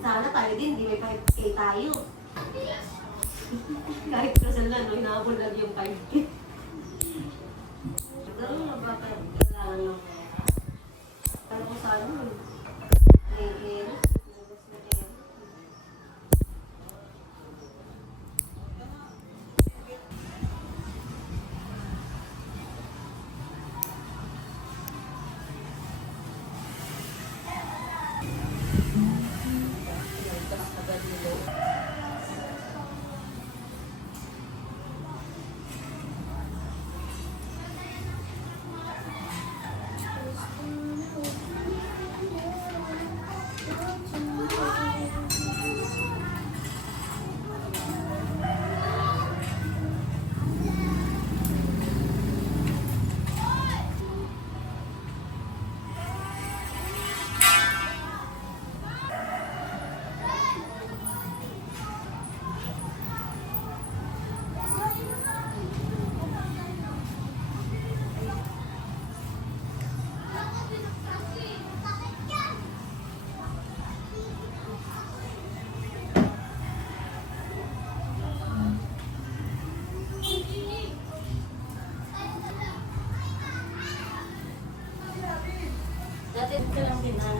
Sana tayo din, hindi may 5K tayo. Kahit kasal na, no, hinahabol lang yung 5K. Pero kailangan lang. Ano ko sana, may hero. Dati ka lang din, ha?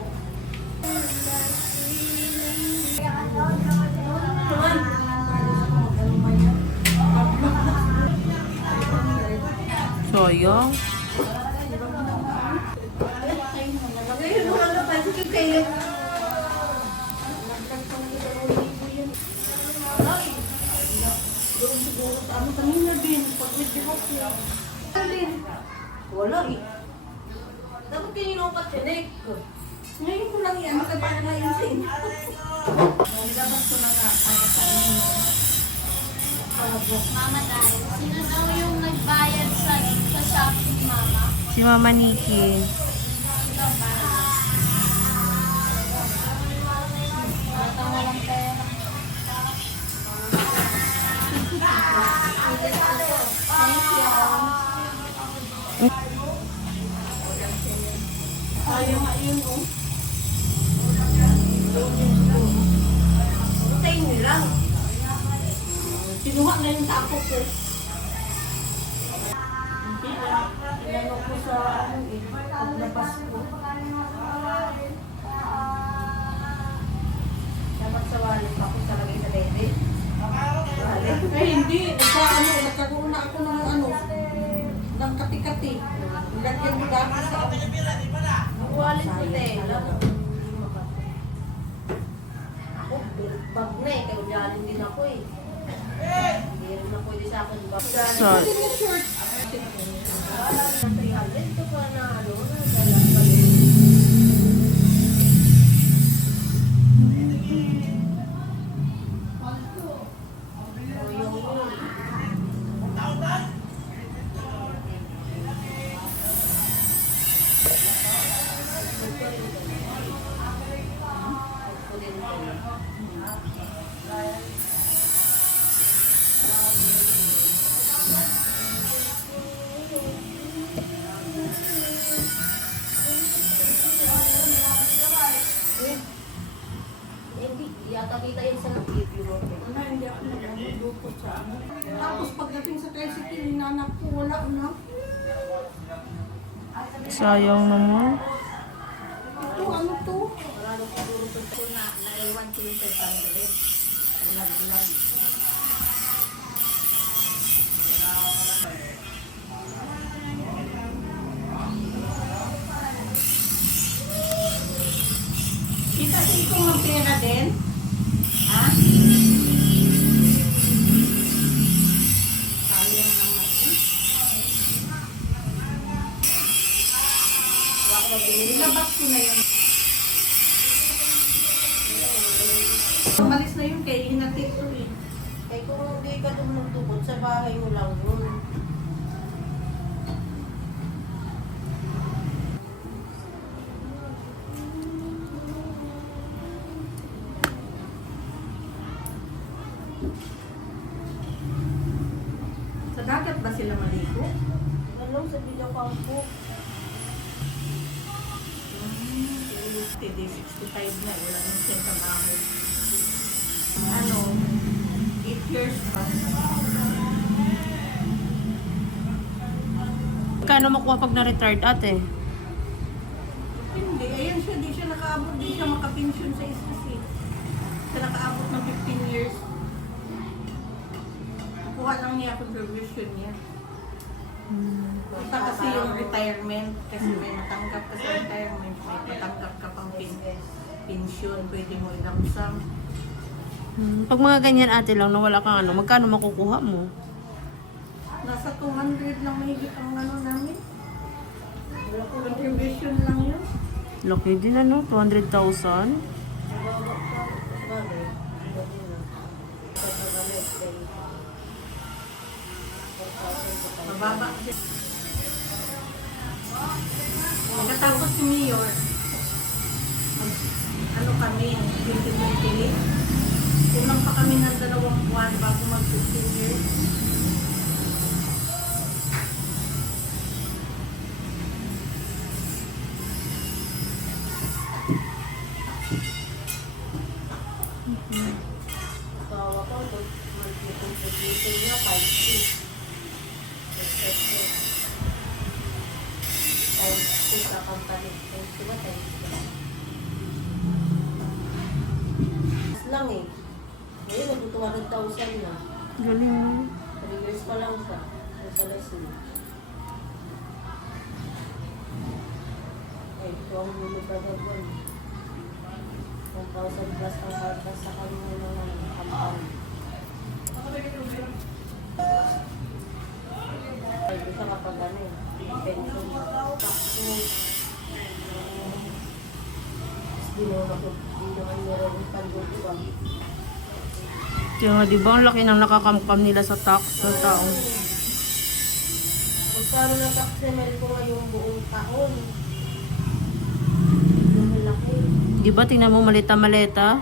Sayang. Wala eh. Dapat kayo inupat yun eh. Ngayon ko lang yan, makapala na yun sa inyo. Dapat ko mga Mama dahil, sino daw yung nagbayad sa Shopee ni Mama? Si Mama Nikki. Ito na lang pera. Thank you. Sayang nga yun, oh. Tayo nila. Kinuha na yung tapos, eh. Inano ko sa, paglabas ko. Dapat sa wallet ako sa lagay sa bebe. Eh, hindi. Nagkaroon na ako ng kati-kati. Lagyan mo dapat sa wallet ko, Tela. Ako, bag na eh. Kaya ulialin din ako eh. Hindi rin na pwede sa akin bag. Sorry. Pwede na short. 300 ito pa na dalang balik. Yata kita yan sa nag-review. Hindi ako nag-dupot sa ano. Tapos pagdating sa tricycle, inanak ko, wala na. Sayang naman. Ito, ano to? Maralo siguro ko na naiwan ko yung 500. Lag-lag. Kita ko mag-pera din. Ha? Sayang naman eh. Ilabas ko na yun. na yun, kaya hinatid to eh. Kaya kung hindi ka tumutubot, sa bahay mo lang yun. Sa dagat ba sila maligo? Ano sa video campo? Day 65 na, wala nang siya trabaho. Ano, 8 years pa. Kano makuha pag na-retired ate? Hindi, ayan siya, di siya nakaabot, di siya makapensyon sa SSC. Siya nakaabot ng 15 years. Kuha lang niya contribution niya. Basta kasi yung retirement, kasi may matanggap ka sa retirement, may matanggap ka pang pension, pwede mo ilamsam. Pag mga ganyan ate lang na wala kang ano, magkano makukuha mo? Nasa 200 lang mahigit ang ano namin. Contribution lang yun. Laki din ano, 200,000. Mababa kasi. Pagkatapos si Mayor, ano kami, 2028. Kulang pa kami ng 2 buwan bago mag 15 years. Bawa ko, mag-contribution niya, 5-2. Times 2 sa company. Times 2 ba? Times 2. Mas lang eh. Ngayon, mag-200,000 na. Galing no? 3 years pa lang siya. Sa lesson. Ay, ito ang hulog na gagawin. 1,000 plus ang hartas sa kanya ng company. Ay, isa kapag ano eh. Pension. Tapos, di naman meron yung pag-uwa. Kaya nga diba, ang laki ng nakakamkam nila sa tax ng tao. Magkano na tax naman ko ngayong buong taon? Yung laki. Diba, tingnan mo malita-maleta?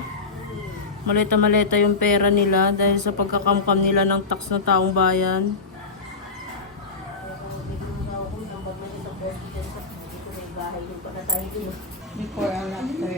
Malita-maleta yung pera nila dahil sa pagkakamkam nila ng tax ng taong bayan. Kaya kung bigyan mo ako, kung pag sa hospital, hindi ko may bahay yung pagkatayo ko. Before and after.